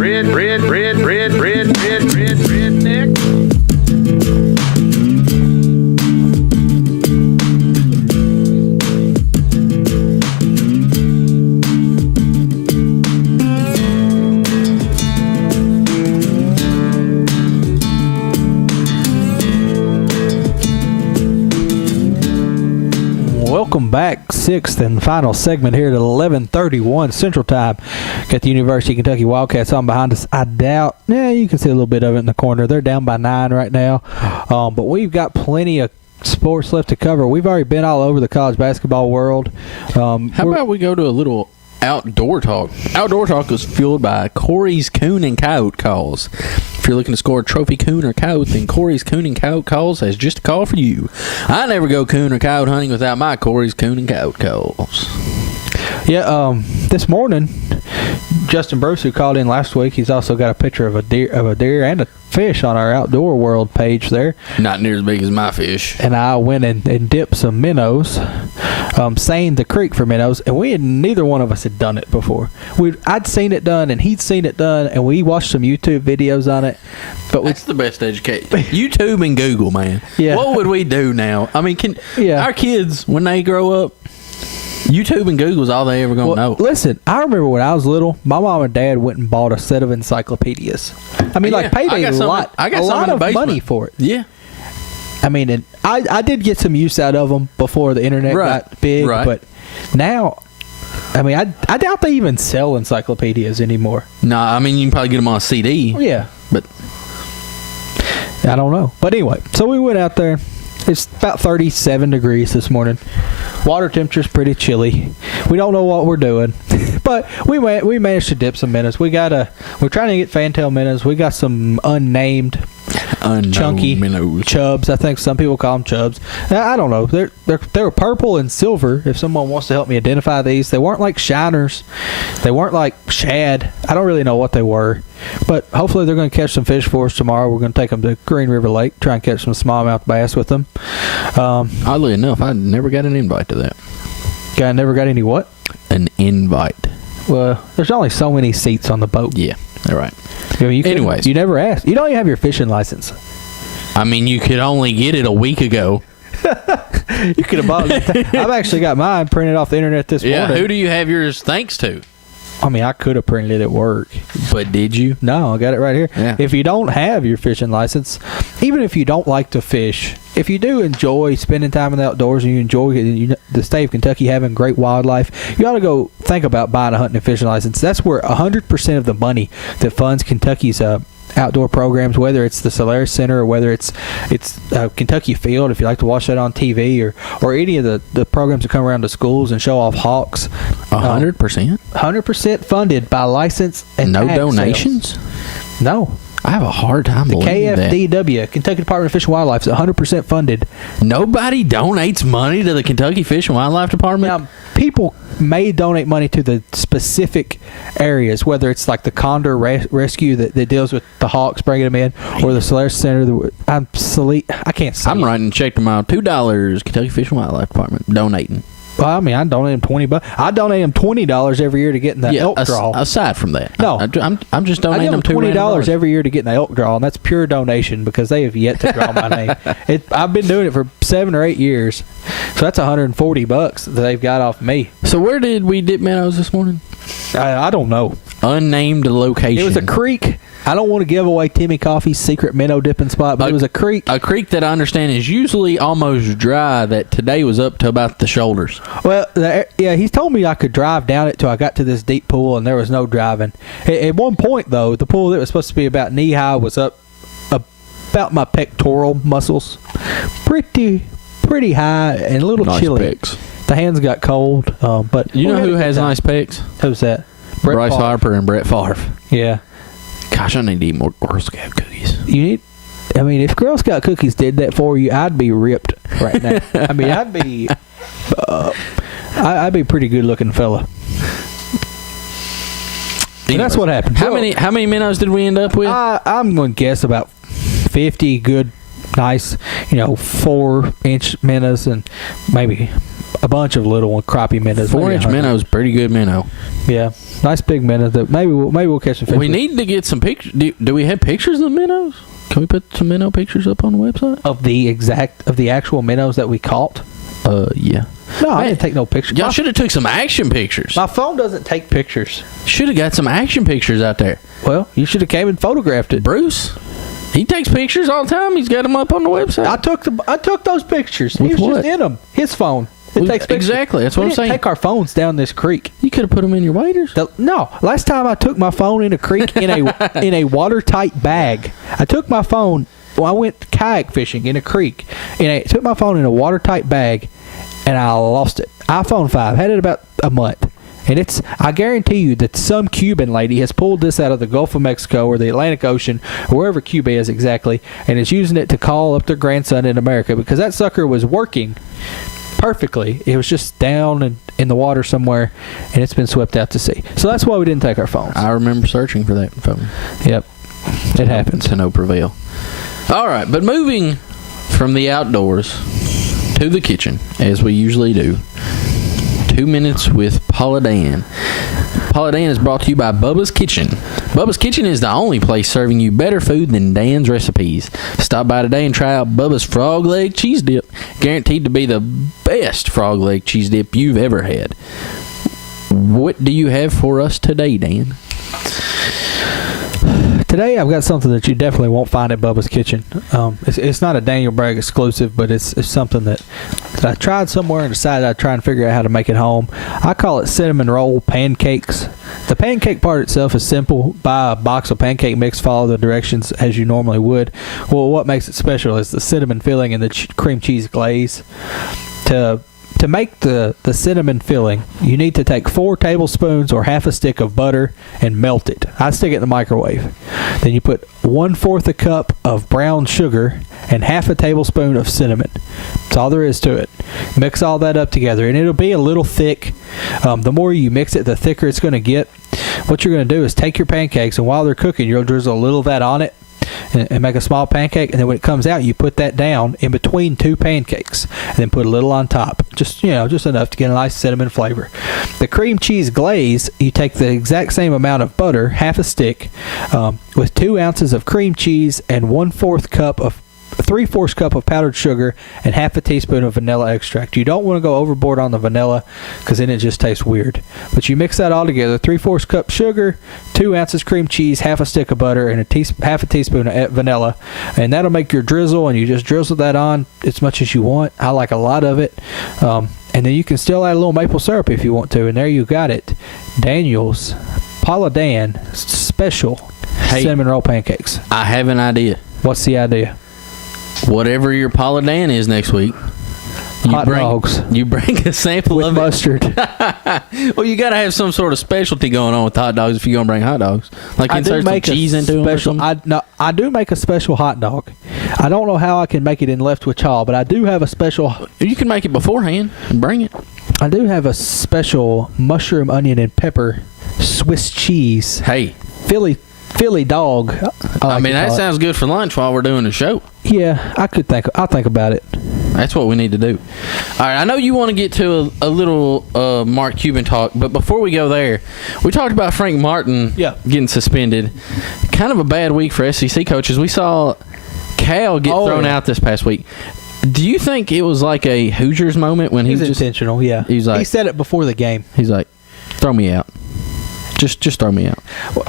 redneck. Welcome back, sixth and final segment here at 11:31 Central Time. Got the University of Kentucky Wildcats on behind us. I doubt, you can see a little bit of it in the corner. They're down by 9 right now, but we've got plenty of sports left to cover. We've already been all over the college basketball world. How about we go to a little outdoor talk? Outdoor talk is fueled by Corey's Coon and Coyote Calls. If you're looking to score a trophy coon or coyote, then Corey's Coon and Coyote Calls has just a call for you. I never go coon or coyote hunting without my Corey's Coon and Coyote Calls. Yeah, this morning, Justin Bruce, who called in last week, he's also got a picture of a deer and a fish on our Outdoor World page there. Not near as big as my fish. And I went and dipped some minnows, seined the creek for minnows, and neither one of us had done it before. I'd seen it done, and he'd seen it done, and we watched some YouTube videos on it. But that's the best education. YouTube and Google, man. Yeah. What would we do now? I mean, our kids, when they grow up, YouTube and Google is all they ever going to know. Listen, I remember when I was little, my mom and dad went and bought a set of encyclopedias. I mean, paid a lot of money for it. Yeah. I mean, and I did get some use out of them before the internet got big, but now, I mean, I doubt they even sell encyclopedias anymore. No, I mean, you can probably get them on a CD. Yeah. But I don't know. But anyway, so we went out there. It's about 37 degrees this morning. Water temperature's pretty chilly. We don't know what we're doing, but we managed to dip some minnows. We're trying to get fantail minnows. We got some unnamed, chunky minnows. Chubs. I think some people call them chubs. I don't know. They were purple and silver. If someone wants to help me identify these, they weren't like shiners. They weren't like shad. I don't really know what they were, but hopefully they're going to catch some fish for us tomorrow. We're going to take them to Green River Lake, try and catch some smallmouth bass with them. Oddly enough, I never got an invite to that. Guy never got any what? An invite. Well, there's only so many seats on the boat. Yeah, all right. I mean, anyways, you never asked. You don't even have your fishing license. I mean, you could only get it a week ago. You could have bought it. I've actually got mine printed off the internet this morning. Yeah, who do you have yours thanks to? I mean, I could have printed it at work. But did you? No, I got it right here. Yeah. If you don't have your fishing license, even if you don't like to fish, if you do enjoy spending time in the outdoors and you enjoy the state of Kentucky having great wildlife, you ought to go think about buying a hunting and fishing license. That's where 100% of the money that funds Kentucky's outdoor programs, whether it's the Solaris Center or whether it's Kentucky Field, if you like to watch that on TV, or any of the programs that come around to schools and show off hawks. 100%? 100% funded by license and no tag donations? Sales. No. I have a hard time believing that. KFDW, Kentucky Department of Fish and Wildlife, is 100% funded. Nobody donates money to the Kentucky Fish and Wildlife Department? Now, people may donate money to the specific areas, whether it's like the Condor Rescue that deals with the hawks, bringing them in, or the Solaris Center. I can't say. I'm writing a check to my $2 Kentucky Fish and Wildlife Department, donating. Well, I mean, I donate them $20. I donate them $20 every year to get in the elk draw. Aside from that, no, I'm just donating them $20 every year to get in the elk draw, and that's pure donation because they have yet to draw my name. I've been doing it for 7 or 8 years, so that's $140 that they've got off me. So where did we dip minnows this morning? I don't know. Unnamed location. It was a creek. I don't want to give away Timmy Coffee's secret minnow dipping spot, but it was a creek. A creek that I understand is usually almost dry, that today was up to about the shoulders. Well, he told me I could drive down it till I got to this deep pool, and there was no driving. At one point, though, the pool that was supposed to be about knee-high was up about my pectoral muscles. Pretty high and a little nice chilly. Pecs. The hands got cold, but... You know who has nice pecs? Who's that? Bryce Harper and Brett Favre. Yeah. Gosh, I need to eat more Girl Scout cookies. If Girl Scout cookies did that for you, I'd be ripped right now. I mean, I'd be a pretty good looking fella. And that's what happened. How many minnows did we end up with? I'm going to guess about 50 good, nice, 4-inch minnows, and maybe a bunch of little one crappie minnows. 4-inch minnow's pretty good minnow. Yeah, nice big minnow. That maybe we'll catch some fish. We need to get some pictures. Do we have pictures of the minnows? Can we put some minnow pictures up on the website? of the actual minnows that we caught. Yeah. No, I Man, didn't take no pictures. Y'all should have took some action pictures. My phone doesn't take pictures. Should have got some action pictures out there. Well, you should have came and photographed it. Bruce, he takes pictures all the time. He's got them up on the website. I took those pictures. He With was what? just in them. His phone. It takes pictures. Exactly. That's what We I'm didn't saying. Take our phones down this creek. You could have put them in your waders. No, last time I took my phone in a creek in a watertight bag. I took my phone. Well, I went kayak fishing in a creek, and I took my phone in a watertight bag, and I lost it. iPhone 5 had it about a month, and I guarantee you that some Cuban lady has pulled this out of the Gulf of Mexico or the Atlantic Ocean, or wherever Cuba is exactly, and is using it to call up their grandson in America, because that sucker was working perfectly. It was just down in the water somewhere, and it's been swept out to sea. So that's why we didn't take our phones. I remember searching for that phone. Yep, it happens. To no prevail. All right, but moving from the outdoors to the kitchen, as we usually do. 2 minutes with Paula Dan. Paula Dan is brought to you by Bubba's Kitchen. Bubba's Kitchen is the only place serving you better food than Dan's recipes. Stop by today and try out Bubba's Frog Leg Cheese Dip. Guaranteed to be the best frog leg cheese dip you've ever had. What do you have for us today, Dan? Today I've got something that you definitely won't find at Bubba's Kitchen. It's not a Daniel Bragg exclusive, but it's something that I tried somewhere and decided I'd try and figure out how to make it home. I call it cinnamon roll pancakes. The pancake part itself is simple. Buy a box of pancake mix, follow the directions as you normally would. Well, what makes it special is the cinnamon filling and the cream cheese glaze. To make the cinnamon filling, you need to take 4 tablespoons or half a stick of butter and melt it. I stick it in the microwave. Then you put 1/4 a cup of brown sugar and half a tablespoon of cinnamon. That's all there is to it. Mix all that up together, and it'll be a little thick. The more you mix it, the thicker it's going to get. What you're going to do is take your pancakes, and while they're cooking, you'll drizzle a little of that on it and make a small pancake, and then when it comes out, you put that down in between 2 pancakes, and then put a little on top, just enough to get a nice cinnamon flavor. The cream cheese glaze, you take the exact same amount of butter, half a stick, with 2 ounces of cream cheese and 3/4 cup of powdered sugar and half a teaspoon of vanilla extract. You don't want to go overboard on the vanilla, because then it just tastes weird. But you mix that all together: 3/4 cup sugar, 2 ounces cream cheese, half a stick of butter, and half a teaspoon of vanilla, and that'll make your drizzle. And you just drizzle that on as much as you want. I like a lot of it, and then you can still add a little maple syrup if you want to. And there you got it, Daniel's Paula Dan special cinnamon roll pancakes. I have an idea. What's the idea? Whatever your Paula Dan is next week, Hot dogs. You bring a sample With of mustard. it. Well, you got to have some sort of specialty going on with hot dogs if you're going to bring hot dogs. Like insert some cheese into them or something. I do make a special hot dog. I don't know how I can make it in Leftwich Hall, but I do have a special. You can make it beforehand and bring it. I do have a special mushroom, onion, and pepper Swiss cheese Hey, Philly dog. I mean, that sounds good for lunch while we're doing the show. Yeah, I'll think about it. That's what we need to do. All right, I know you want to get to a little Mark Cuban talk, but before we go there, we talked about Frank Martin getting suspended. Kind of a bad week for SEC coaches. We saw Cal get thrown out this past week. Do you think it was like a Hoosiers moment when he was just intentional? Yeah, he said it before the game. He's like, "Throw me out, just throw me out." Well,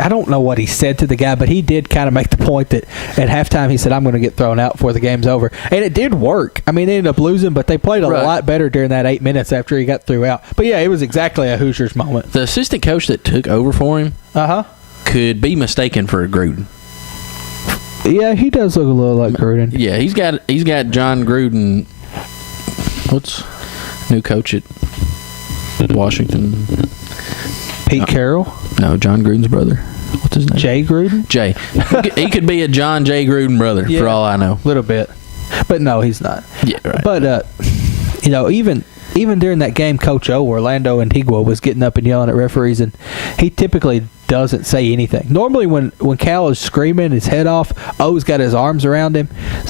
I don't know what he said to the guy, but he did kind of make the point that at halftime he said, "I'm going to get thrown out before the game's over," and it did work. I mean, they ended up losing, but they played a lot better during that 8 minutes after he got threw out. But yeah, it was exactly a Hoosiers moment. The assistant coach that took over for him, could be mistaken for a Gruden. Yeah, he does look a little like Gruden. Yeah, he's got John Gruden. What's new coach at Washington? Pete Carroll? No, John Gruden's brother. What's his name? Jay Gruden? Jay. He could be a John J. Gruden brother, for all I know. A little bit. But no, he's not. Yeah, right. But, even even during that game, Coach O, Orlando Antigua, was getting up and yelling at referees, and he typically doesn't say anything. Normally, when Cal is screaming his head off, O's got his arms around him.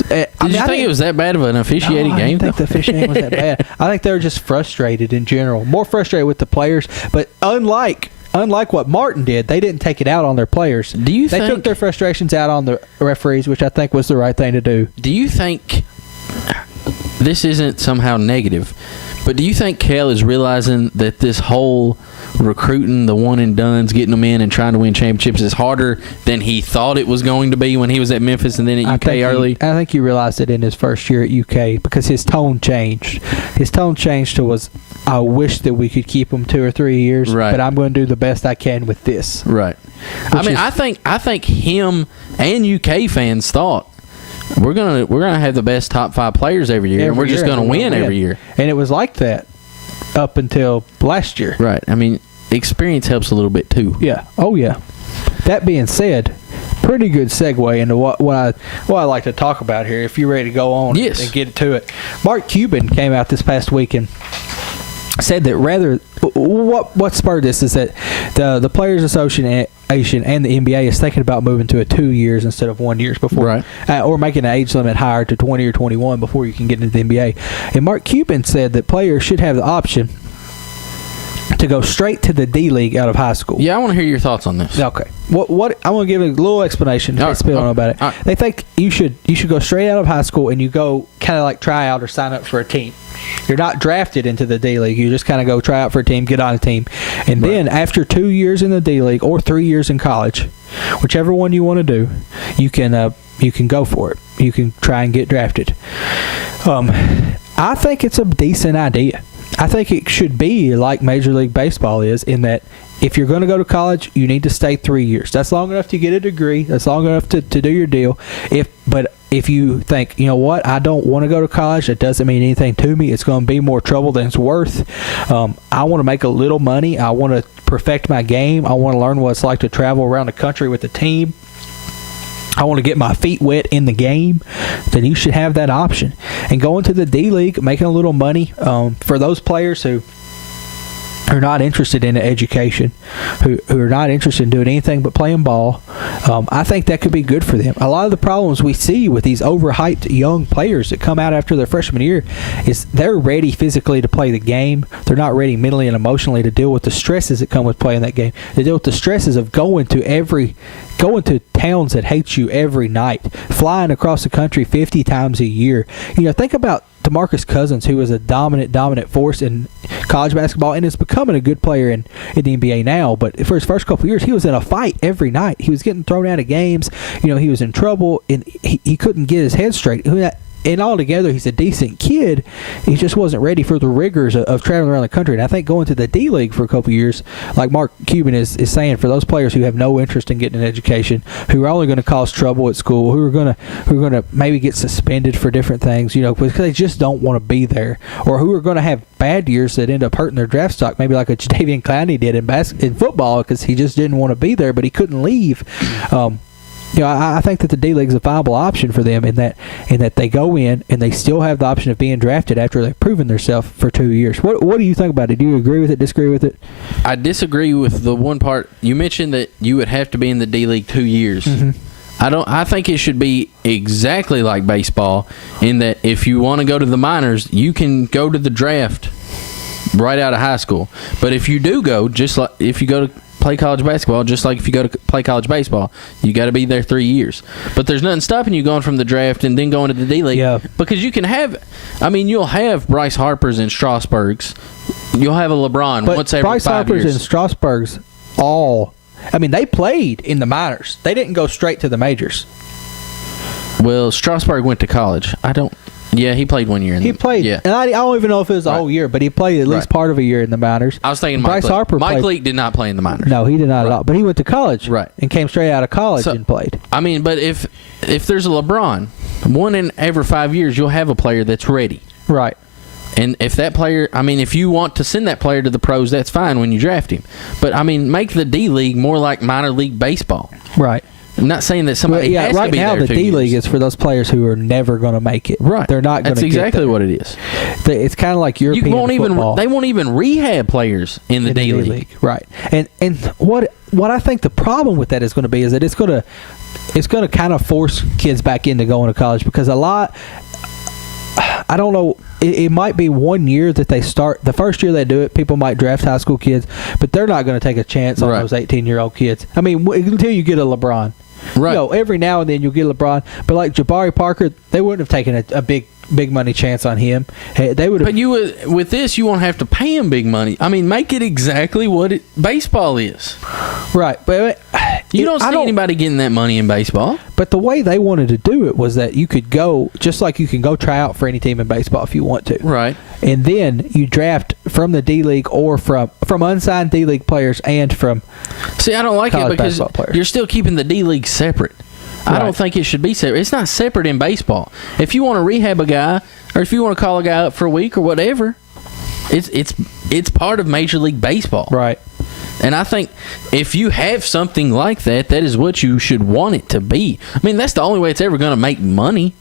Did you think it was that bad of an officiating I game? didn't think the officiating was that bad. I think they were just frustrated in general, more frustrated with the players. But unlike what Martin did, they didn't take it out on their players. They took their frustrations out on the referees, which I think was the right thing to do. Do you think this isn't somehow negative, but do you think Cal is realizing that this whole recruiting the one and dones, getting them in and trying to win championships is harder than he thought it was going to be when he was at Memphis and then at UK early? I think he realized it in his first year at UK because his tone changed. His tone changed to I wish that we could keep him 2 or 3 years, right, but I'm going to do the best I can with this. Right. I think him and UK fans thought we're gonna have the best top 5 players every year, and we're just gonna win every year. And it was like that up until last year. Right. I mean, experience helps a little bit too. Yeah. Oh yeah. That being said, pretty good segue into what I like to talk about here. If you're ready to go on and get to it, Mark Cuban came out this past week and said that what spurred this is that the Players Association and the NBA is thinking about moving to a 2 years instead of 1 year before, right, or making an age limit higher to 20 or 21 before you can get into the NBA. And Mark Cuban said that players should have the option to go straight to the D League out of high school. Yeah, I want to hear your thoughts on this. Okay. What I want to give a little explanation. About it. They think you should go straight out of high school and you go kind of like try out or sign up for a team. You're not drafted into the D League. You just kind of go try out for a team, get on a team, and then after 2 years in the D League or 3 years in college, whichever one you want to do, you can go for it. You can try and get drafted. I think it's a decent idea. I think it should be like Major League Baseball is, in that if you're going to go to college, you need to stay 3 years. That's long enough to get a degree. That's long enough to do your deal. But if you think, you know what, I don't want to go to college, that doesn't mean anything to me, it's going to be more trouble than it's worth. I want to make a little money. I want to perfect my game. I want to learn what it's like to travel around the country with a team. I want to get my feet wet in the game, then you should have that option. And going to the D League, making a little money, for those players who are not interested in education, who are not interested in doing anything but playing ball, I think that could be good for them. A lot of the problems we see with these overhyped young players that come out after their freshman year is they're ready physically to play the game. They're not ready mentally and emotionally to deal with the stresses that come with playing that game. They deal with the stresses of going to towns that hate you every night, flying across the country 50 times a year. Think about DeMarcus Cousins, who is a dominant force in college basketball and is becoming a good player in the NBA now. But for his first couple of years, he was in a fight every night. He was getting thrown out of games. He was in trouble, and he couldn't get his head straight. And altogether, he's a decent kid. He just wasn't ready for the rigors of traveling around the country. And I think going to the D League for a couple of years, like Mark Cuban is saying, for those players who have no interest in getting an education, who are only going to cause trouble at school, who are going to maybe get suspended for different things, because they just don't want to be there, or who are going to have bad years that end up hurting their draft stock, maybe like a Jadeveon Clowney did in football, because he just didn't want to be there, but he couldn't leave. I think that the D League is a viable option for them in that they go in and they still have the option of being drafted after they've proven themselves for 2 years. What do you think about it? Do you agree with it, disagree with it? I disagree with the one part. You mentioned that you would have to be in the D League 2 years. Mm-hmm. I think it should be exactly like baseball, in that if you want to go to the minors, you can go to the draft right out of high school. But if you do go, just like if you go to play college basketball, just like if you go to play college baseball, you got to be there 3 years. But there's nothing stopping you going from the draft and then going to the D League, because you can have, you'll have Bryce Harpers and Strasburgs, you'll have a LeBron once every 5 years. Bryce Harpers and Strasburgs they played in the minors. They didn't go straight to the majors. Well, Strasburg went to college. Yeah, he played 1 year. He played. Yeah. And I don't even know if it was the whole year, but he played at least part of a year in the minors. I was thinking Mike Leake. Mike Leake did not play in the minors. No, he did not at all. But he went to college. Right. And came straight out of college and played. But if there's a LeBron, 1 in every 5 years, you'll have a player that's ready. Right. And if that player, if you want to send that player to the pros, that's fine when you draft him. But, make the D League more like minor league baseball. Right. I'm not saying that somebody has right to be now there the 2 D League years. is for those players who are never going to make it. Right. They're not going to. That's exactly what it is. It's kind of like European football. They won't even rehab players in the D League. Right. And what I think the problem with that is going to be is that it's going to kind of force kids back into going to college, because a lot, I don't know, it might be 1 year that they start. The first year they do it, people might draft high school kids, but they're not going to take a chance on those 18-year-old kids. I mean, until you get a LeBron. Right. You know, every now and then you'll get LeBron, but like Jabari Parker, they wouldn't have taken a big money chance on him. They would have. But with this, you won't have to pay him big money. I mean, make it exactly what baseball is. Right, but You don't see anybody getting that money in baseball. But the way they wanted to do it was that you could go, just like you can go try out for any team in baseball if you want to. Right. And then you draft from the D League or from unsigned D League players and from. See, I don't like it college because basketball players. you're still keeping the D League separate. I don't Right. think it should be separate. It's not separate in baseball. If you want to rehab a guy, or if you want to call a guy up for a week or whatever, it's part of Major League Baseball. Right. And I think if you have something like that, that is what you should want it to be. I mean, that's the only way it's ever going to make money.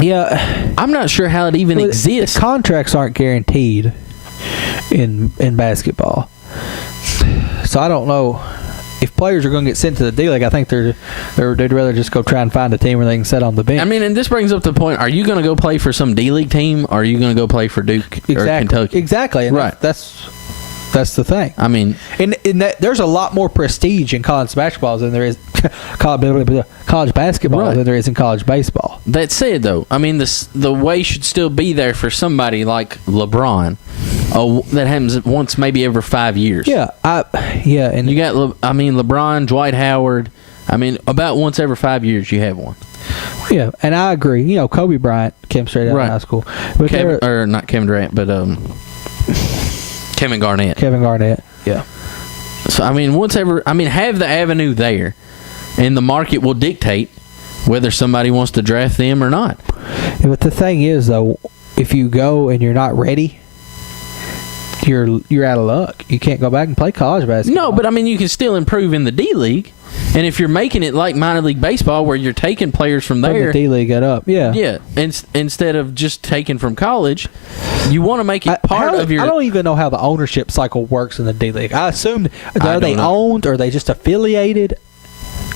Yeah. I'm not sure how it even exists. The contracts aren't guaranteed in basketball. So I don't know. If players are going to get sent to the D League, I think they'd rather just go try and find a team where they can sit on the bench. I mean, and this brings up the point: are you going to go play for some D League team, or are you going to go play for Duke or Kentucky? Exactly. And Right. That's the thing. I mean, in that there's a lot more prestige in college basketball than there is college basketball Right. than there is in college baseball. that said, though, I mean, the way should still be there for somebody like LeBron, that happens once maybe every 5 years. Yeah, and You got, LeBron, Dwight Howard. I mean, about once every 5 years you have one. yeah, and I agree. You know, Kobe Bryant came straight out Right. of high school, but Not Kevin Durant, but Kevin Garnett. Kevin Garnett. Yeah, So, I mean, have the avenue there, and the market will dictate whether somebody wants to draft them or not. but the thing is, though, if you go and you're not ready, you're out of luck. You can't go back and play college basketball. No, but I mean, you can still improve in the D League, and if you're making it like minor league baseball, where you're taking players from When there, the D League got up. Yeah. instead of just taking from college, you want to make it part of your. I don't even know how the ownership cycle works in the D League. I assume are they don't know. owned or are they just affiliated?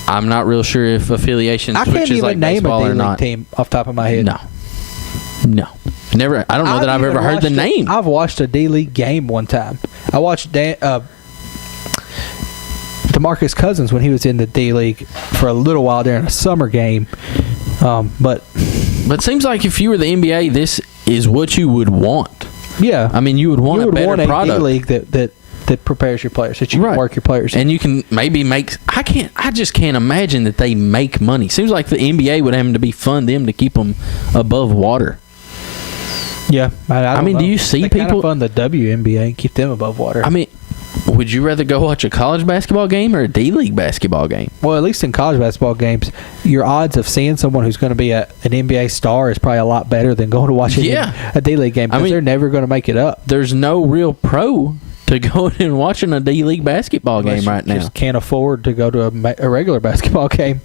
I'm not real sure if affiliation I can't switches even like name a baseball D or League not. team off the top of my head. No, never. I don't know that I've ever heard the name. I've watched a D League game one time. I watched DeMarcus Cousins when he was in the D League for a little while during a summer game. But it seems like if you were the NBA, this is what you would want. yeah, I mean, you would want a better a product. D League that prepares your players, that you Right. can work your players in. And you can maybe make. I just can't imagine that they make money. Seems like the NBA would have to fund them to keep them above water. Yeah, I don't mean, know. do you see they kinda people- fund the WNBA and keep them above water? I mean, would you rather go watch a college basketball game or a D League basketball game? Well, at least in college basketball games, your odds of seeing someone who's going to be an NBA star is probably a lot better than going to watch a D League game, because they're never going to make it up. There's no real pro to go in and watching a D League basketball game right now. Just can't afford to go to a regular basketball game,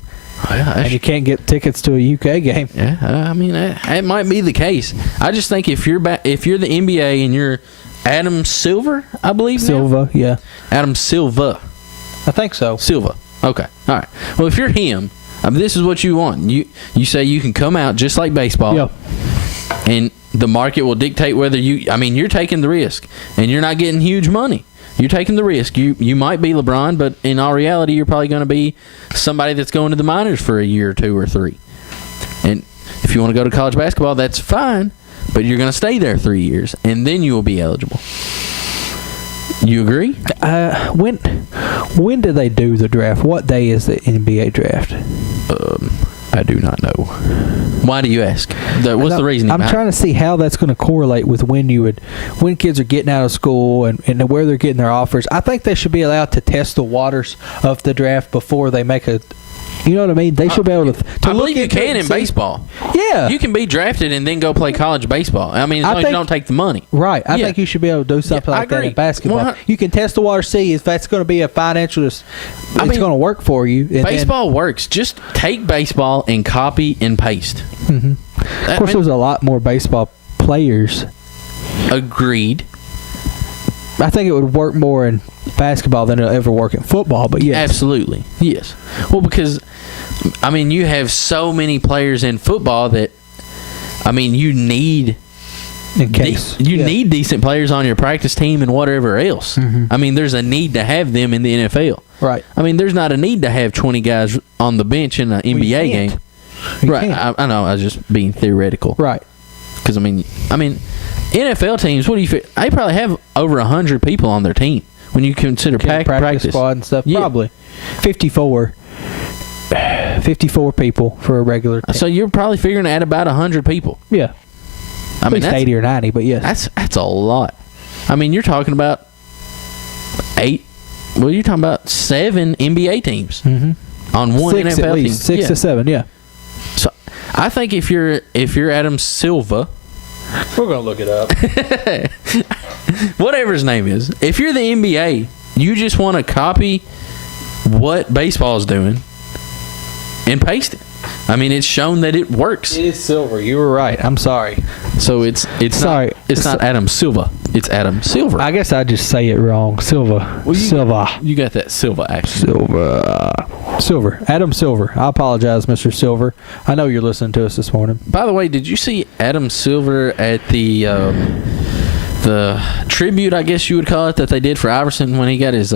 and you can't get tickets to a UK game. Yeah, I mean that might be the case. I just think if you're the NBA and you're Adam Silver, I believe now? Silva, yeah, Adam Silva. I think so. Silva. Okay. All right. Well, if you're him, this is what you want. You say you can come out just like baseball. Yeah. And the market will dictate whether you're taking the risk, and you're not getting huge money. You're taking the risk. You might be LeBron, but in all reality, you're probably going to be somebody that's going to the minors for a year or 2 or 3. And if you want to go to college basketball, that's fine, but you're going to stay there 3 years, and then you will be eligible. You agree? When do they do the draft? What day is the NBA draft? I do not know. Why do you ask? What's the reason? I'm trying to see how that's going to correlate with when kids are getting out of school and where they're getting their offers. I think they should be allowed to test the waters of the draft before they make a You know what I mean? They should be able to I look believe you into it can and in see- baseball. Yeah. You can be drafted and then go play college baseball. I mean, as I long as you think- don't take the money. Right. I Yeah. think you should be able to do something I like that agree. in basketball. 100 You can test the water, see if that's going to be a financial. It's mean, going to work for you. And Baseball works. Just take baseball and copy and paste. Then, of course, there's a lot more baseball players. Agreed. I think it would work more in basketball than it'll ever work in football. But yes, Absolutely. Yes. Well, because, I mean, you have so many players in football that, I mean, you need in case you need decent players on your practice team and whatever else. Mhm. I mean, there's a need to have them in the NFL. right. I mean, there's not a need to have 20 guys on the bench in an NBA can't. game. You Right. can't. I know. I was just being theoretical. Right. Because, I mean, NFL teams, what do you feel? They probably have over 100 people on their team when you consider practice. squad and stuff. Yeah. Probably 54 people for a regular team. So you're probably figuring at about 100 people. Yeah. I At mean, least that's, 80 or 90, but yes. that's a lot. I mean, you're talking about 8. Well, you're talking about 7 NBA teams on one Six NFL at least. team. 6 Yeah. to 7, yeah. So I think if you're Adam Silva, We're going to look it up. whatever his name is, if you're the NBA, you just want to copy what baseball's doing and paste it. I mean, it's shown that it works. It is Silver. You were right. I'm sorry. So it's Sorry. not Adam Silva. It's Adam Silver. I guess I just say it wrong. Silva. Well, Silva. You got that Silva accent. Silver. Adam Silver. I apologize, Mr. Silver. I know you're listening to us this morning. By the way, did you see Adam Silver at the tribute, I guess you would call it, that they did for Iverson when he got his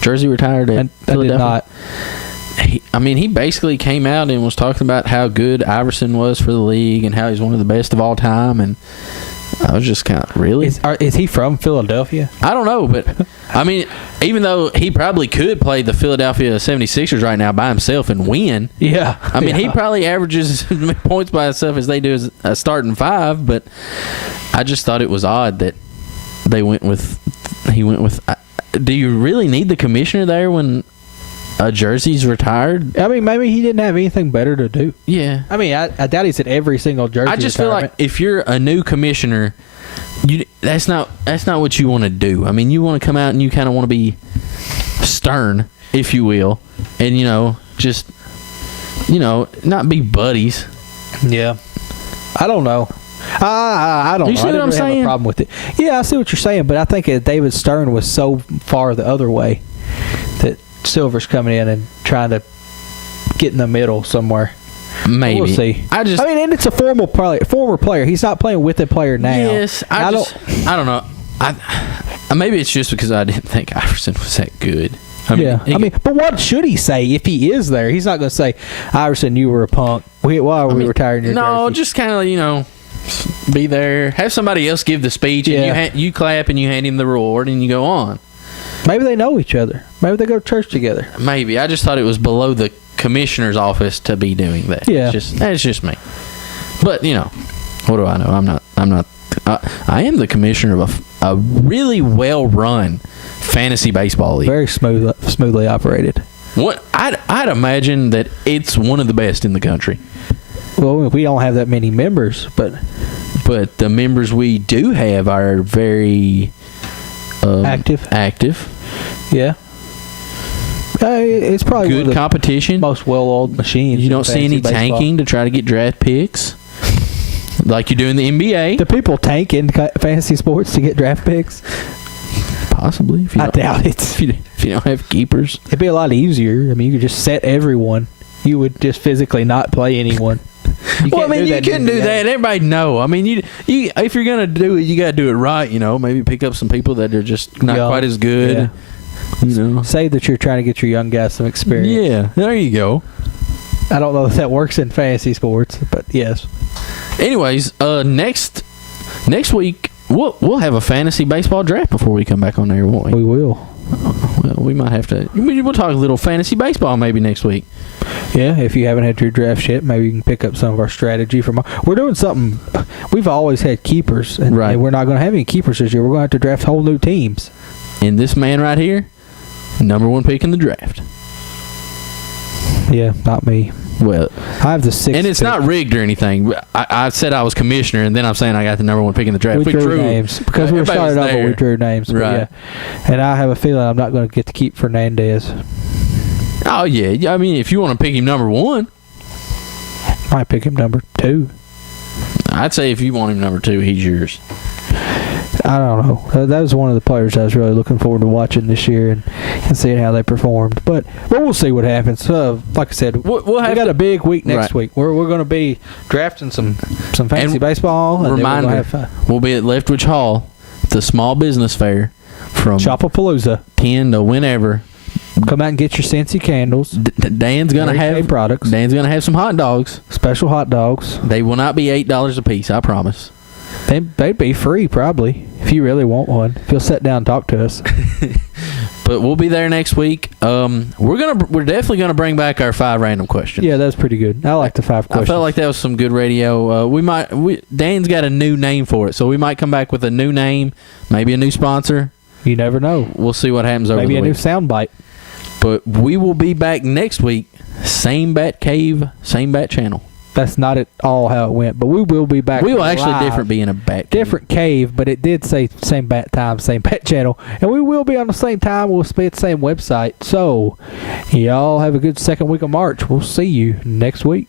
jersey retired at I did Philadelphia? not. He basically came out and was talking about how good Iverson was for the league and how he's one of the best of all time. And I was just kind of, really? Is he from Philadelphia? I don't know, but I mean, even though he probably could play the Philadelphia 76ers right now by himself and win, Yeah. I mean, he Yeah. probably averages as many points by himself as they do as a starting 5, but I just thought it was odd that he went with. Do you really need the commissioner there when a jersey's retired? I mean, maybe he didn't have anything better to do. Yeah. I mean, I doubt he's at every single jersey. I just feel like if you're a new commissioner, that's not what you want to do. I mean, you want to come out and you kind of want to be stern, if you will, and just not be buddies. Yeah. I don't know. I don't know. You see I what didn't I'm really have saying? a problem with it. Yeah, I see what you're saying, but I think that David Stern was so far the other way that Silver's coming in and trying to get in the middle somewhere. Maybe. We'll see. I mean, and it's a former player. He's not playing with a player now. Yes, I don't know. Maybe it's just because I didn't think Iverson was that good. But what should he say if he is there? He's not going to say, Iverson, you were a punk. Why are we retiring your No, jersey? just kind of, be there. Have somebody else give the speech, and you clap and you hand him the reward, and you go on. Maybe they know each other. Maybe they go to church together. Maybe. I just thought it was below the commissioner's office to be doing that. Yeah. It's just me. But, what do I know? I'm not. I am the commissioner of a really well-run fantasy baseball league. Very smoothly operated. What I'd imagine that it's one of the best in the country. Well, we don't have that many members, but the members we do have are very active. Yeah. It's probably one of good the competition. most well-oiled machines. You in don't see fantasy any baseball. tanking to try to get draft picks like you do in the NBA. Do people tank in fantasy sports to get draft picks? Possibly. If you I don't- doubt it. If you don't have keepers. It'd be a lot easier. I mean, you could just set everyone. You would just physically not play anyone. You couldn't do that. Everybody know. I mean, you if you're gonna do it, you gotta do it right. Maybe pick up some people that are just not Young. quite as good. Say that you're trying to get your young guys some experience. Yeah, there you go. I don't know if that works in fantasy sports, but yes. Anyways, next week we'll have a fantasy baseball draft before we come back on there, won't we? We will. Well, we might have to. We'll talk a little fantasy baseball maybe next week. Yeah, if you haven't had your draft yet, maybe you can pick up some of our strategy from. We're doing something. We've always had keepers, and we're not going to have any keepers this year. We're going to have to draft whole new teams. And this man right here, #1 pick in the draft. Yeah, not me. Well, I have the 6th. and it's pick. not rigged or anything. I said I was commissioner, and then I'm saying I got the number 1 pick in the draft. We drew names because we everybody was started over. We there. drew names, but Right. yeah. And I have a feeling I'm not going to get to keep Fernandez. Oh yeah, I mean, if you want to pick him number 1, Might pick him number 2. I'd say if you want him number 2, he's yours. I don't know. That was one of the players I was really looking forward to watching this year and seeing how they performed. But we'll see what happens. Like I said, We'll we have got to- a big week next Right. week. We're going to be drafting some fancy And baseball. And then we're Reminder, gonna have fun. we'll be at Leftwich Hall, the small business fair, from Shopapalooza. 10 to whenever. Come out and get your Scentsy candles. Dan's gonna Mary Kay have products. Dan's gonna have some hot dogs. Special hot dogs. They will not be $8 a piece, I promise. They'd be free probably if you really want one. If you'll sit down and talk to us. But we'll be there next week. We're definitely gonna bring back our 5 random questions. Yeah, that's pretty good. I like the 5 questions. I felt like that was some good radio. Dan's got a new name for it, so we might come back with a new name, maybe a new sponsor. You never know. We'll see what happens over Maybe the a week. new sound bite. But we will be back next week. Same Bat Cave, same Bat Channel. That's not at all how it went, but we will be back. We will actually live. different be in a bat cave. Different cave, but it did say same bat time, same bat channel, and we will be on the same time. We'll be at the same website. So, y'all have a good second week of March. We'll see you next week.